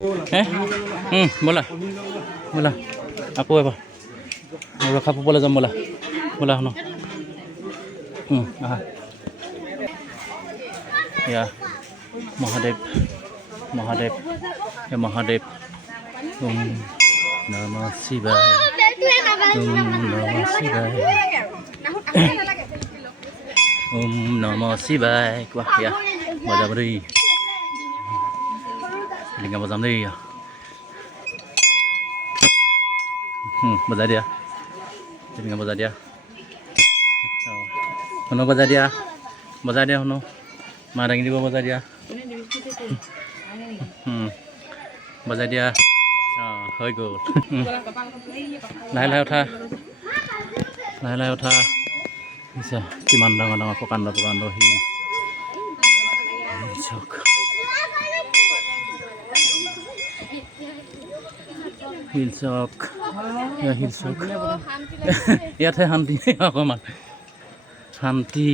बोला बोला আকৌ এবাৰ ৰখা পাবলৈ যাম बोला बोला শুনো আহা या महादेव महादेव या महादेव ओम नमः शिवाय ओम नमः शिवाय ओम नमः शिवाय wah ya bजा beri linga bजा đây ya bजा dia linga bजा dia hono bजा dia hono ma দাঙি দিব বজা দিয়া বজা দিয়া হৈ গ'ল লাহে লাহে উঠা লাহে লাহে উঠা কিমান ডাঙৰ ডাঙৰ প্ৰকাণ্ড প্ৰকাণ্ড শিল চক শিল চক শিল চক ইয়াতহে শান্তি অকণমান শান্তি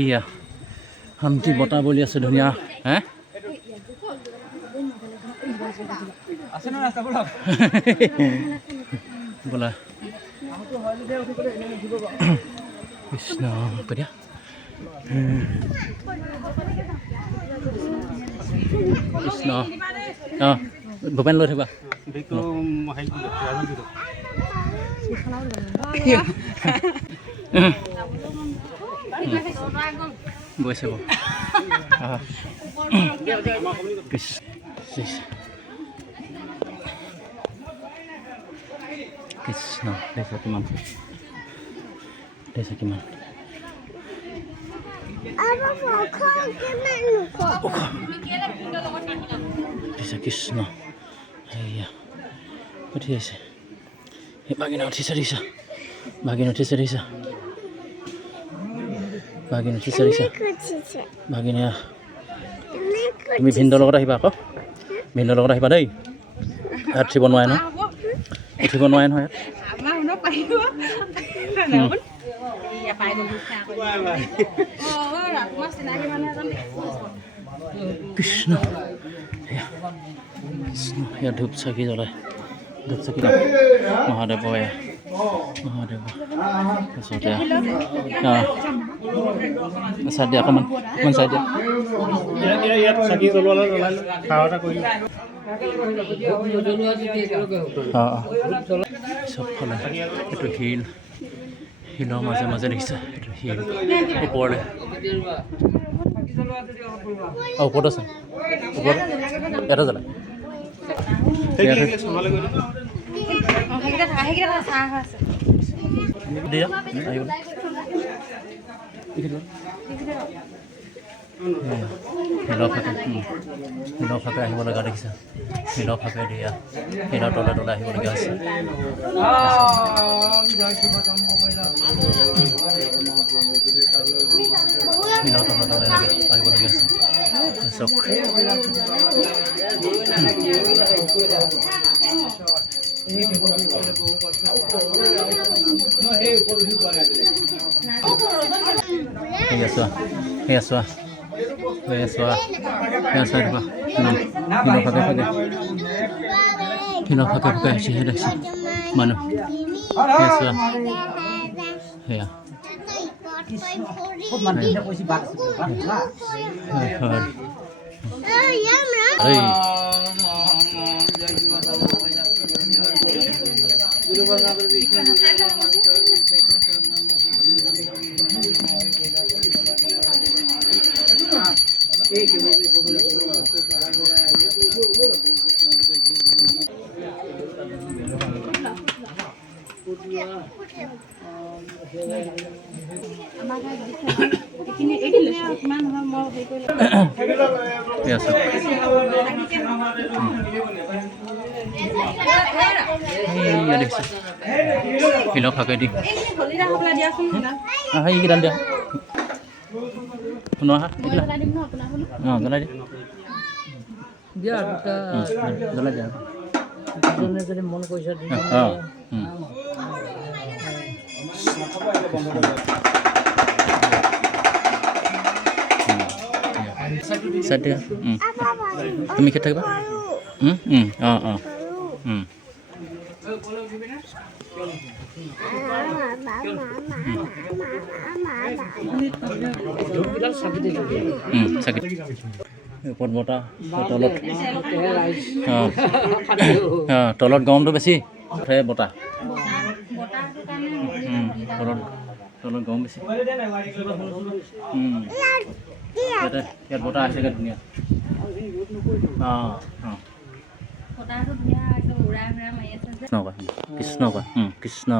শান্তি বতাহ বলি আছে ধুনীয়া হে बोला কৃষ্ণ করিয়া কৃষ্ণ ভূপেন লৈ থাকিবা গৈছে কৃষ্ণ দেখিছা কিমান দেখিছা কিমান দেখিছা কৃষ্ণ সেয়া উঠি আছে সেই বাগিনা উঠিছে দেখিছা বাগিনা উঠিছে দেখিছা বাগিনা উঠিছে দেখিছা বাগিনা তুমি ভিন্দৰ লগত আহিবা আকৌ ভিন্দৰ লগত আহিবা দেই ইয়াত উঠিব নোৱাৰে নহয় উঠিব নোৱাৰে নহয় কৃষ্ণ কৃষ্ণ ইয়াত ধূপ চাকি জ্বলায় ধূপ চাকি মহাদেৱ মহাদেৱ তাৰপিছতে চাই দিয়া অকণমান অকণমান চাই দিয়া চাকি জ্বলোৱা সেৱা এটা কৰিলোঁ চবফালে এইটো শিল শিলৰ মাজে মাজে দেখিছা এইটো শিল ওপৰলৈ ওপৰত আছে ওপৰত ইয়াতে জ্বলায় দিয়া আহিব শিলৰ ফাকে আহিব লগা দেখিছা শিলৰ ফাকে দিয়া শিলৰ তলে তলে আহিবলগীয়া হৈছে শিলৰ তলে তলে আহিবলগীয়া আছে চক সেয়া চোৱা শিলৰ ফাকে ফাকে আহিছে সেই দেখিছে মানুহ সেয়া চোৱা শিলৰ ফাকেদি সেইকেইডাল দিয়া শুনো আহা জ্বলাই দিয়া জ্বলাই দিয়া যদি মন কৰিছে তুমি খেত থাকিবা অঁ অঁ ওপৰত বতাহ তলত তলত গৰমটো বেছি বতাহ তলত তলত গৰম বেছি ইয়াত বতাহ আহিছেগৈ ধুনীয়া কৃষ্ণ কৃষ্ণ কৃষ্ণ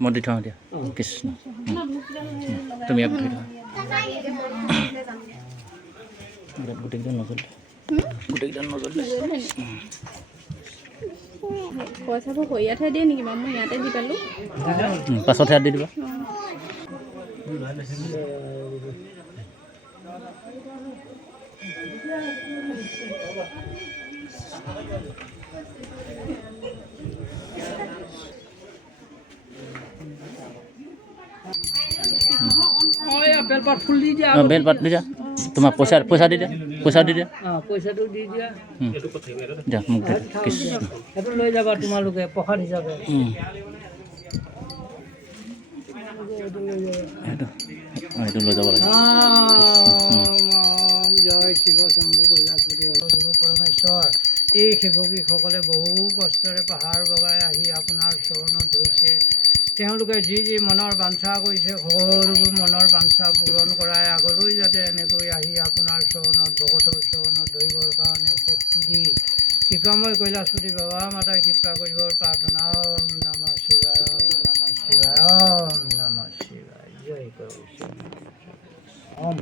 মই দি থওঁ দিয়া কৃষ্ণ তুমি ইয়াক ধৰি থোৱা গোটেইকেইটা নজলে গোটেইকেইটা নজলে পইচাবোৰ সৰিয়াতহে দিয়ে নেকি বাৰু মই ইয়াতে দি পালোঁ পাছত ইয়াত দি দিবা বেলপাত ফুল দি দিয়া বেলপাত দি দিয়া তোমাক পইচা দি দিয়া পইচা দি দিয়া পইচাটো দি দিয়া দিয়া মোক কৃষ্ণ সেইটো লৈ যাবা তোমালোকে প্ৰসাদ হিচাপে এইটো লৈ যাব লাগে জয় শিৱ শম্ভু কৈলাশপতি পৰমেশ্বৰ এই সেৱকীসকলে বহু কষ্টৰে পাহাৰ বগাই আহি আপোনাৰ চৰণত ধৰিছে তেওঁলোকে যি যি মনৰ বাঞ্ছা কৰিছে সকলোবোৰ মনৰ বাঞ্ছা পূৰণ কৰাই আগলৈ যাতে এনেকৈ আহি আপোনাৰ চৰণত ভকতৰ চৰণত ধৰিবৰ কাৰণে শক্তি দি কৃপাময় কৈলাশপতি বাবা মাতাই কৃপা কৰিবৰ প্ৰাৰ্থনা ওম নমঃ শিৱায় ওম নমঃ শিৱায় ওম নমঃ শিৱায় জয় কৰো ওম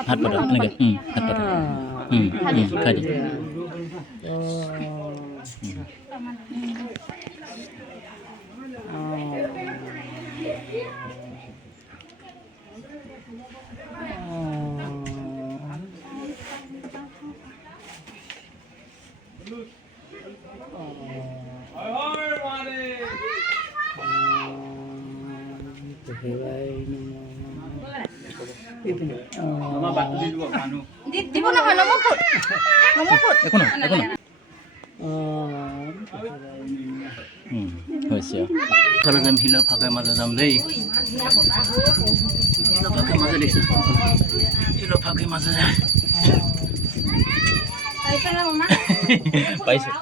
হাত পাতা এনেকৈ হাত পাতা খাই দিয়া দিব নহয় নমফুট একো নহয় একো নহয় হৈছে আৰু যাম শিলৰ ফাকে মাজে যাম দেই শিলৰ ফাকে মাজে দেখিছোঁ শিলৰ ফাকে মাজে যায় পাইছোঁ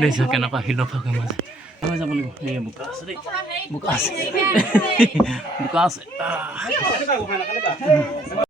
দেখিছোঁ কেনেকুৱা শিলৰ ফাকে মাজে হৈ যাব লাগিব এই বোকা আছে দেই বোকা আছে বোকা আছে